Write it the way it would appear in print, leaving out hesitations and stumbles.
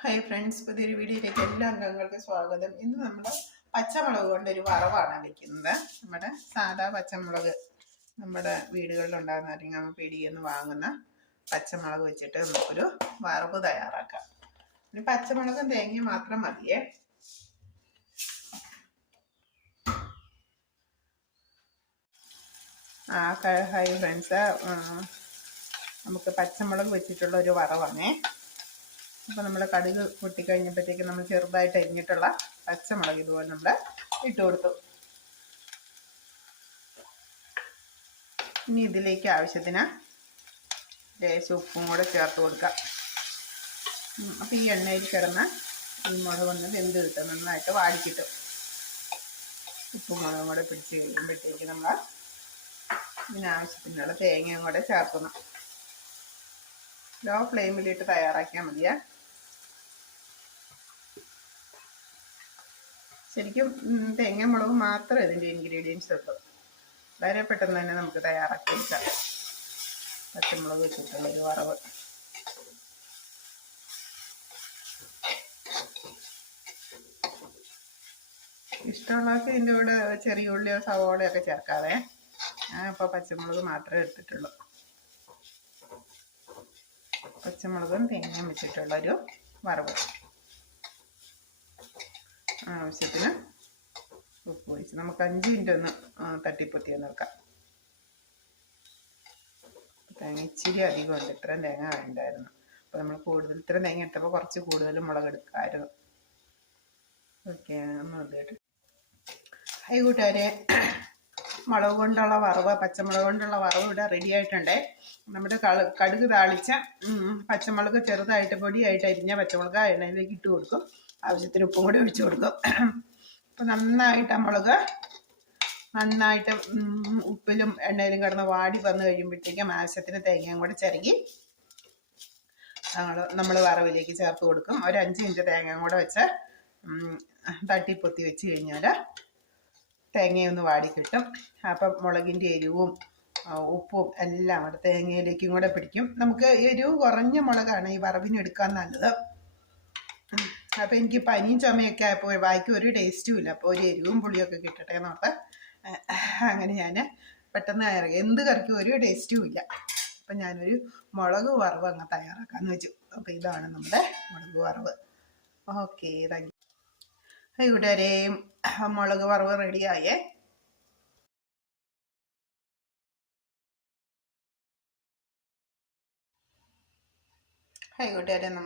Hi friends, പുതിയൊരു വീഡിയോയിലേക്ക് എല്ലാ അംഗങ്ങൾക്കും സ്വാഗതം. ഇന്ന് നമ്മൾ പച്ചമുളക് കൊണ്ടൊരു വറവാണ് വയ്ക്കുന്നത്. നമ്മുടെ സാധാ പച്ചമുളക് നമ്മുടെ വീടുകളിലുണ്ടാകുന്ന അല്ലെങ്കിൽ നമ്മൾ പീടികയിൽ നിന്ന് വാങ്ങുന്ന പച്ചമുളക് വെച്ചിട്ട് നമുക്കൊരു വറവ് തയ്യാറാക്കാം. ഇനി പച്ചമുളകും തേങ്ങയും മാത്രം മതിയേ. ഹായ് ഫ്രണ്ട്സ്, നമുക്ക് പച്ചമുളക് വെച്ചിട്ടുള്ള ഒരു വറവാണേ. അപ്പോൾ നമ്മൾ കടുക് പൊട്ടിക്കഴിഞ്ഞപ്പോഴത്തേക്ക് നമ്മൾ ചെറുതായിട്ട് അരിഞ്ഞിട്ടുള്ള പച്ചമുളക് ഇതുപോലെ നമ്മൾ ഇട്ട് കൊടുത്തു. ഇനി ഇതിലേക്ക് ആവശ്യത്തിന് ലേശം ഉപ്പും കൂടെ ചേർത്ത് കൊടുക്കാം. അപ്പോൾ ഈ എണ്ണയിൽ കിടന്ന് ഈ മുളക് ഒന്ന് വെന്ത് കിട്ടും, നന്നായിട്ട് വാടിക്കിട്ടും. ഉപ്പും മുളകും കൂടെ പിടിച്ച് കഴിയുമ്പോഴത്തേക്ക് നമ്മൾ ഇതിനാവശ്യത്തിനുള്ള തേങ്ങയും കൂടെ ചേർക്കണം. ലോ ഫ്ലെയിമിലിട്ട് തയ്യാറാക്കിയാൽ മതിയേ. ശരിക്കും തേങ്ങ മുളക് മാത്രമേ ഇതിൻ്റെ ഇൻഗ്രീഡിയൻസ് ഉള്ളൂ. വളരെ പെട്ടെന്ന് തന്നെ നമുക്ക് തയ്യാറാക്കി എടുക്കാം പച്ചമുളക് വെച്ചിട്ടുള്ള ഒരു വറവ്. ഇഷ്ടമുള്ളവർക്ക് ഇതിൻ്റെ കൂടെ ചെറിയ ഉള്ളിയോ സവോളയോ ഒക്കെ ചേർക്കാതെ, ഞാനിപ്പോൾ പച്ചമുളക് മാത്രമേ എടുത്തിട്ടുള്ളൂ. പച്ചമുളകും തേങ്ങയും വെച്ചിട്ടുള്ളൊരു വറവ്. ആവശ്യത്തിന് ഉപ്പ് ഒഴിച്ച് നമുക്ക് 5 മിനിറ്റ് ഒന്ന് തട്ടിപ്പൊത്തി നോക്കാം. തേങ്ങ ഇച്ചിരി അധികമുണ്ട്, ഇത്രയും തേങ്ങ വേണ്ടായിരുന്നു. അപ്പോൾ നമ്മൾ ഇത്രയും തേങ്ങ എടുത്തപ്പോൾ കുറച്ച് കൂടുതൽ മുളക് എടുക്കാമായിരുന്നു. ഓക്കെ, ഒന്ന് ഇതായിട്ട് ഹൈ കൂട്ടുകാരെ, മുളക് കൊണ്ടുള്ള വറവ്, പച്ചമുളക് കൊണ്ടുള്ള വറവ് ഇവിടെ റെഡി ആയിട്ടുണ്ടേ. നമ്മുടെ കടുക് താളിച്ച പച്ചമുളക് ചെറുതായിട്ട് പൊടിയായിട്ട് അരിഞ്ഞ പച്ചമുളക് എണ്ണയിലേക്ക് ഇട്ട് കൊടുക്കും. ആവശ്യത്തിന് ഉപ്പും കൂടി ഒഴിച്ചു കൊടുക്കും. അപ്പം നന്നായിട്ട് ആ മുളക് നന്നായിട്ട് ഉപ്പിലും എണ്ണയിലും കിടന്ന് വാടി വന്നു കഴിയുമ്പോഴത്തേക്കും ആവശ്യത്തിന് തേങ്ങയും കൂടെ ചിരകി നമ്മൾ വറവിലേക്ക് ചേർത്ത് കൊടുക്കും. ഒരു 5 മിനിറ്റ് തേങ്ങയും കൂടെ വെച്ച് തട്ടിപ്പൊത്തി വെച്ച് കഴിഞ്ഞാൽ തേങ്ങയൊന്ന് വാടി കിട്ടും. അപ്പം മുളകിൻ്റെ എരിവും ഉപ്പും എല്ലാം കൂടെ തേങ്ങയിലേക്കും കൂടെ പിടിക്കും. നമുക്ക് എരിവ് കുറഞ്ഞ മുളകാണ് ഈ വറവിന് എടുക്കാൻ നല്ലത്. അപ്പോൾ എനിക്ക് പനിയും ചുമയൊക്കെ ആയപ്പോൾ വായിക്കും ഒരു ടേസ്റ്റും ഇല്ല. അപ്പോൾ ഒരു എരിവും പുളിയൊക്കെ കിട്ടട്ടെ എന്നോർത്ത് അങ്ങനെ ഞാൻ പെട്ടെന്ന് ഇറങ്ങി. എന്ത് കറിക്കും ഒരു ടേസ്റ്റും ഇല്ല. അപ്പം ഞാനൊരു മുളക് വറവ് അങ്ങ് തയ്യാറാക്കാമെന്ന് വെച്ചു. അപ്പോൾ ഇതാണ് നമ്മുടെ മുളക് വറവ്. Okay, thank you. കൂട്ടുകാരെ, മുളക് വറവ് റെഡിയായേ. കൂട്ടുകാരെ, നമ്മൾ